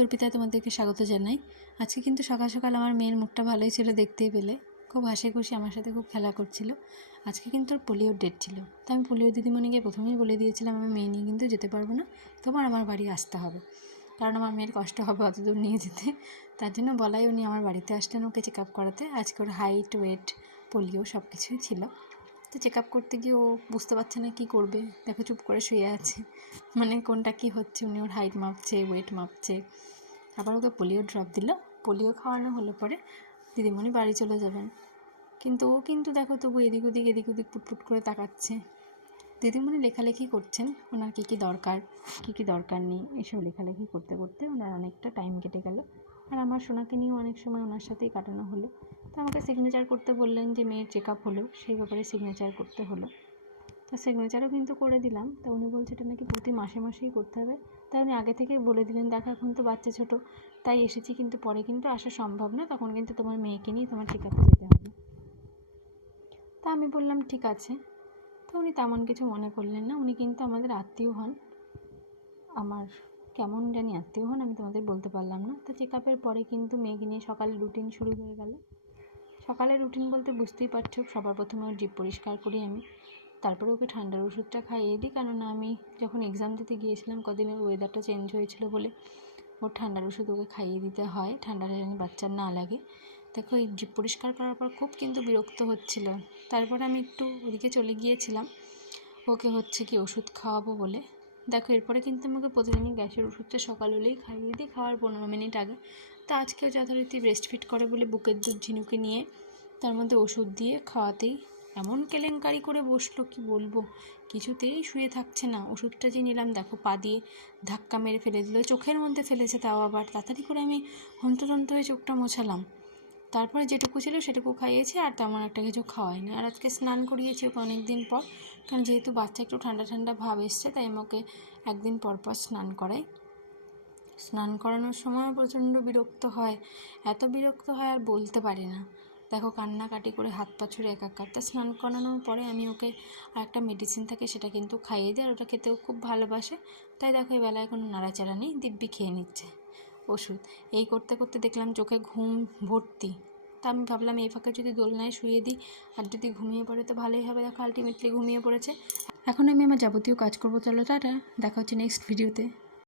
অর্পিতা তোমাদেরকে স্বাগত জানাই। আজকে কিন্তু সকাল সকাল আমার মেয়ের মুখটা ভালোই ছিল দেখতেই পেলে। খুব হাসি খুশি আমার সাথে খুব খেলা করছিল। আজকে কিন্তু ওর পোলিওর ডেট ছিল। তো আমি পোলিও দিদিমণিকে প্রথমেই বলে দিয়েছিলাম, আমি মেয়ে নিয়ে কিন্তু যেতে পারব না। তোমার আমার বাড়ি আসতে হবে। কারণ আমার মেয়ের কষ্ট হবে অত দূর নিয়ে যেতে। তার জন্য বলাই উনি আমার বাড়িতে আসলেন ওকে চেক আপ করাতে। আজকে ওর হাইট ওয়েট পোলিও সব কিছুই ছিল। তো চেক আপ করতে গিয়ে ও বুঝতে পারছে না কী করবে। দেখো চুপ করে শুয়ে আছে। মানে কোনটা কী হচ্ছে? উনি ওর হাইট মাপছে ওয়েট মাপছে। আবার ওকে পোলিও ড্রপ দিল। পোলিও খাওয়ানো হলে পরে দিদিমণি বাড়ি চলে যাবেন। কিন্তু ও কিন্তু দেখো তবু এদিক ওদিক এদিক ওদিক পুটপুট করে তাকাচ্ছে। দিদিমণি লেখালেখি করছেন, ওনার কী কী দরকার, কী কী দরকার নেই, এসব লেখালেখি করতে করতে ওনার অনেকটা টাইম কেটে গেল। আর আমার সোনাকে নিয়েও অনেক সময় ওনার সাথেই কাটানো হলো। তো আমাকে সিগনেচার করতে বললেন যে মেয়ের চেক আপ হলো, সেই ব্যাপারে সিগনেচার করতে হলো। তো সিগনেচারও কিন্তু করে দিলাম। তো উনি বলছে এটা নাকি প্রতি মাসে মাসেই করতে হবে। তাই উনি আগে থেকেই বলে দিলেন, দেখো, এখন তো বাচ্চা ছোট, তাই এসেছি কিন্তু পরে কিন্তু আসা সম্ভব না, তখন কিন্তু তোমার মেয়েকে নিয়ে তোমার চেক আপে যেতে হবে। তা আমি বললাম, ঠিক আছে। তো উনি তেমন কিছু মনে করলেন না। উনি কিন্তু আমাদের আত্মীয় হন। আমার কেমন জানি আত্মীয় হন, আমি তোমাদের বলতে পারলাম না। তো চেক আপের পরে কিন্তু মেয়েকে নিয়ে সকালে রুটিন শুরু হয়ে গেল। সকালে রুটিন বলতে বুঝতেই পারছ, সবার প্রথমে ওর জিভ পরিষ্কার করি আমি। তারপরে ওকে ঠান্ডার ওষুধটা খাইয়ে দিই, কেননা আমি যখন এক্সাম দিতে গিয়েছিলাম, কদিনের ওয়েদারটা চেঞ্জ হয়েছিল বলে ওর ঠান্ডার ওষুধ ওকে খাইয়ে দিতে হয়। ঠান্ডাটা যেন বাচ্চার না লাগে। দেখো এই পরিষ্কার করার পর খুব কিন্তু বিরক্ত হচ্ছিল। তারপরে আমি একটু ওদিকে চলে গিয়েছিলাম। ওকে হচ্ছে কি ওষুধ খাওয়াবো বলে। দেখো, এরপরে কিন্তু আমাকে প্রতিদিনই গ্যাসের ওষুধটা সকাল হলেই খাইয়ে দিই খাওয়ার পনেরো মিনিট আগে। তো আজকেও যথারীতি ব্রেস্ট ফিট করে বলে বুকের দুধ ঝিনুকে নিয়ে তার মধ্যে ওষুধ দিয়ে খাওয়াতেই এমন কেলেঙ্কারি করে বসল, কি বলব? কিছুতেই শুয়ে থাকছে না। ওষুধটা যে নিলাম, দেখো, পা দিয়ে ধাক্কা মেরে ফেলে দিল, চোখের মধ্যে ফেলেছে তাও আবার। তাড়াতাড়ি করে আমি হন্তদন্ত হয়ে চোখটা মোছালাম। তারপরে যেটুকু ছিল সেটুকু খাইয়েছি, আর তেমন একটা কিছু খাওয়াইনি। আর আজকে স্নান করিয়েছি ওকে অনেক দিন পর, কারণ যেহেতু বাচ্চা একটু ঠান্ডা ঠান্ডা ভাব এসছে, তাই আমি ওকে একদিন পর পর স্নান করাই। স্নান করানোর সময় প্রচণ্ড বিরক্ত হয়। এত বিরক্ত হয় আর বলতে পারি না। দেখো কান্নাকাটি করে হাত পা ছুঁড়ে একাকার তা স্নান করানোর পরে আমি ওকে আর একটা মেডিসিন থাকে সেটা কিন্তু খাইয়ে দিই, আর ওটা খেতেও খুব ভালোবাসে। তাই দেখো এই বেলায় কোনো নাড়াচাড়া নেই, দিব্যি খেয়ে নিচ্ছে। ওষুধ। এই করতে করতে দেখলাম চোখে ঘুম ভর্তি। তা আমি ভাবলাম, এই ফাঁকে যদি দোলনায় শুয়ে দিই, আর যদি ঘুমিয়ে পড়ে তো ভালোই হবে দেখো আলটিমেটলি ঘুমিয়ে পড়েছে। এখন আমি আমার যাবতীয় কাজ করব, চলো টাটা, দেখা হচ্ছে নেক্সট ভিডিওতে